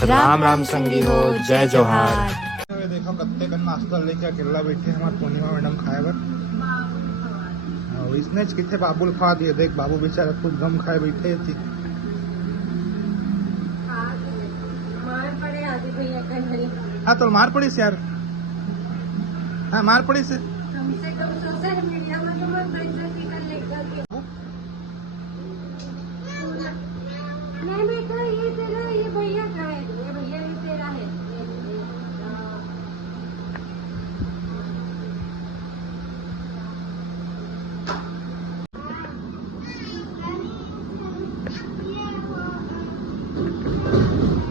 राम राम संगी हो, जय जोहार। देखो कत्ते का नाश्ता लेके अकेला बैठे हमारे पूर्णिमा मैडम खाए बर। इसने कितने बाबू खा दिए, देख बाबू बेचारा खुद गम खाए बैठे थी। हाँ तो मार पड़ी से यार, हाँ मार पड़ी से। कम से कम सोशल मीडिया में तो मत बेइज्जती कर लेकर के। नहीं बेटा ये तेरा, ये भैया का है, ये भैया ये तेरा है।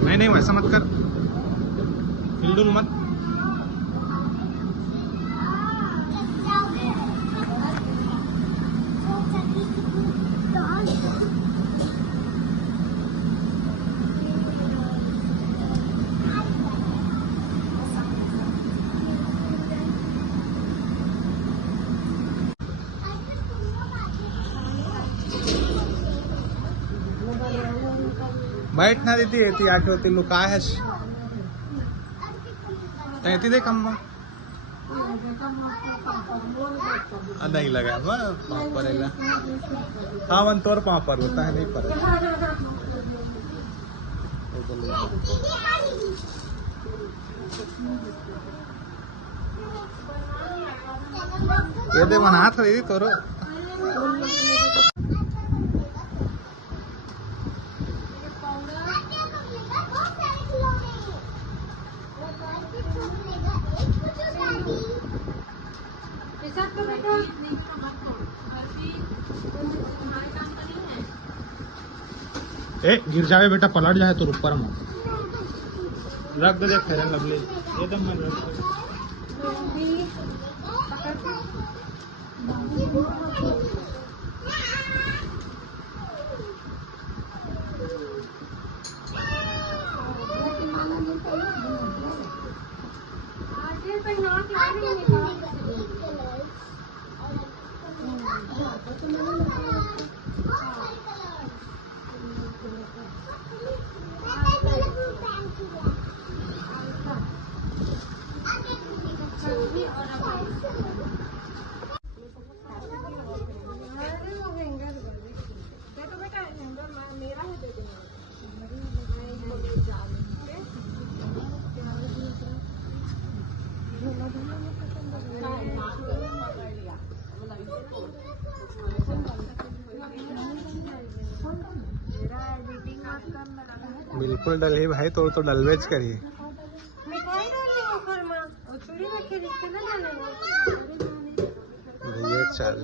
नहीं वैसा मत कर, हिलडुल मत। बैठ ना दीदी, येती आठवती लोग काय है येती देख अम्मा। नहीं लगा पापड़, हाँ वन तोर पापड़ होता है, नहीं पर ये दे बना था दीदी तोरो। ए गिर जावे बेटा, पलट जाए तो ऊपर में रख दे, देख फेरन लवली एकदम मन रख दे। बिल्कुल डले भाई, तो डलवेज करिए। भैया चल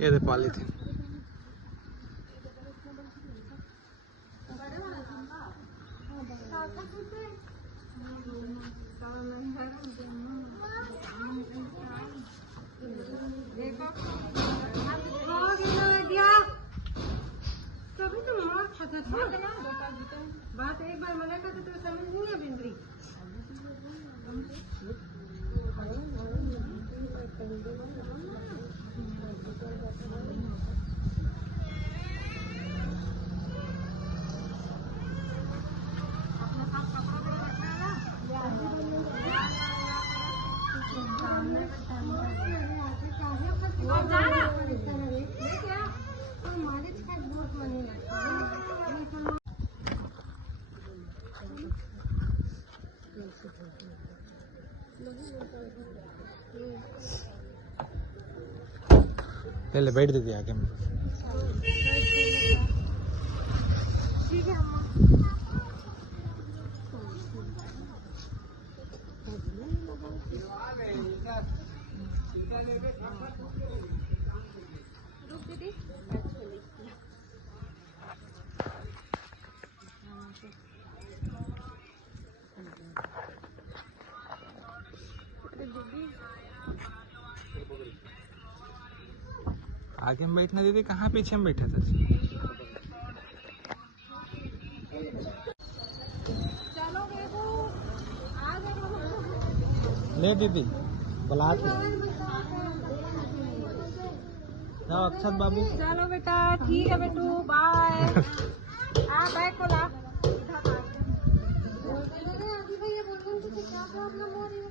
ये दे पॉलीथिन। बात एक बार मना करते तो समझ नहीं है बिंद्री। पहले बैठ दीजिए आगे में। ठीक है अम्मा। रुक दीदी, आगे में बैठना दीदी, कहाँ पीछे में बैठे थे? ले दीदी बुला के जाओ अक्षत बाबू। चलो बेटा ठीक है बेटू बाय। बैग को ला। आदि भैया बोल रहे थे क्या प्रॉब्लम हो रही है।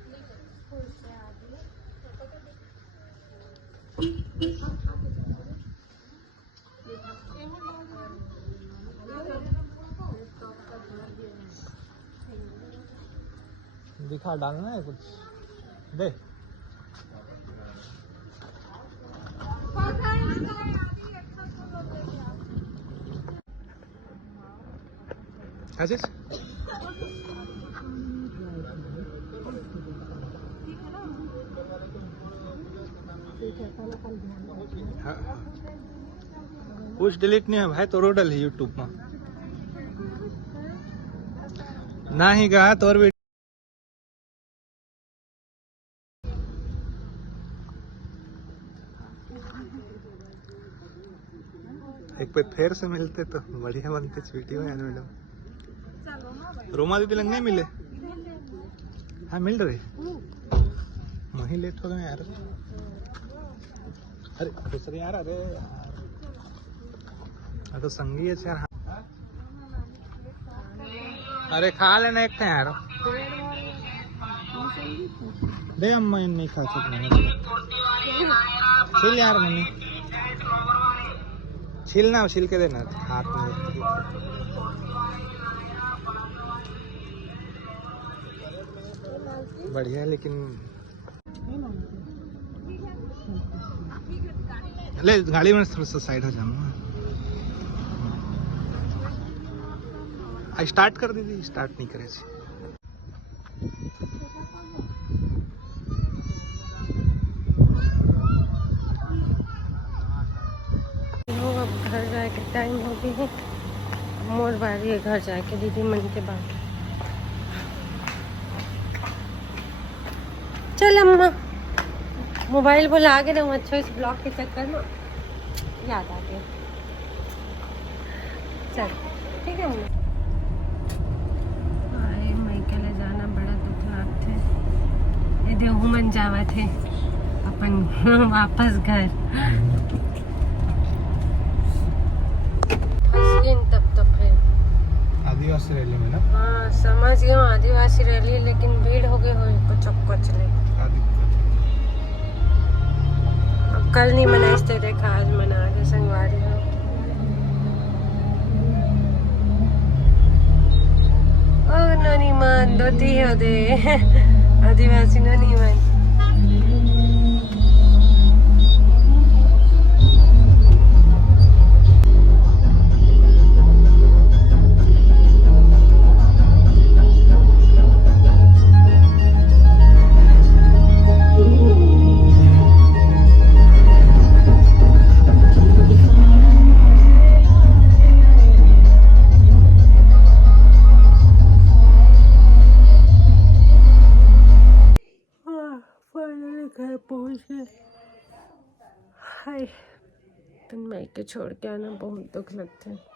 दिखा डालना है कुछ दे। अच्छा कुछ डिलीट नहीं है भाई तो रोडल है यूट्यूब में ना ही गा तो और एक पे फिर से मिलते तो बढ़िया बनते वीडियो यार मैडम। रोमा दीदी लग नहीं मिले। हाँ मिल रहे वहीं लेट हो गए यार। अरे दूसरे यार अरे यार तो संगी है यार। अरे खा लेना एक था यार दे अम्मा नहीं खा सकते छिल यार मम्मी छिलना छिल के देना हाथ में। बढ़िया लेकिन ले गाड़ी में थोड़ा सा साइड हो जाना। स्टार्ट कर दीदी स्टार्ट नहीं करे अब घर जाके टाइम हो गई है। मोर बारी है घर जाके दीदी मन के बाद। चल अम्मा मोबाइल बोला आगे ना अच्छा इस ब्लॉग के चक्कर में याद आ गया। चल ठीक है अम्मा। अरे मायके ले जाना बड़ा दुखनाक थे। ये देहू मन जावा थे अपन वापस घर। तब है आदिवासी रैली में ना। हाँ समझ गया आदिवासी रैली लेकिन भीड़ हो गई हो कुछ चले। अब कल नहीं मनाते देखा आज मना के संगवारी हो। ओ नानी मान दोती हो दे आदिवासी नानी मान। घर पहुंच गए। हाय तुम मायके छोड़ के आना बहुत दुख लगता है।